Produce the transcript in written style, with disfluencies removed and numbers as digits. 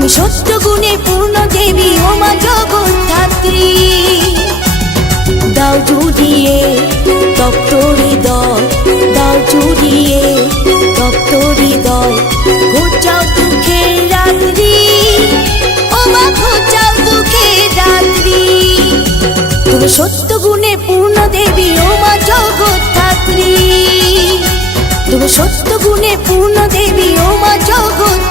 তুমি সত্য গুণে পূর্ণ দেবী ও মা জগদ্ধাত্রী। দাও জুড়িয়ে তপ্ত হৃদয়, দাও জুড়িয়ে তপ্ত হৃদয়, ঘুচাও দুঃখের রাত্রি ও মা ঘুচাও দুঃখের রাত্রি। তুমি সত্য গুণে পূর্ণ দেবী ও মা জগদ্ধাত্রী। তুমি সত্য গুণে পূর্ণ দেবী ও মা জগদ্ধাত্রী।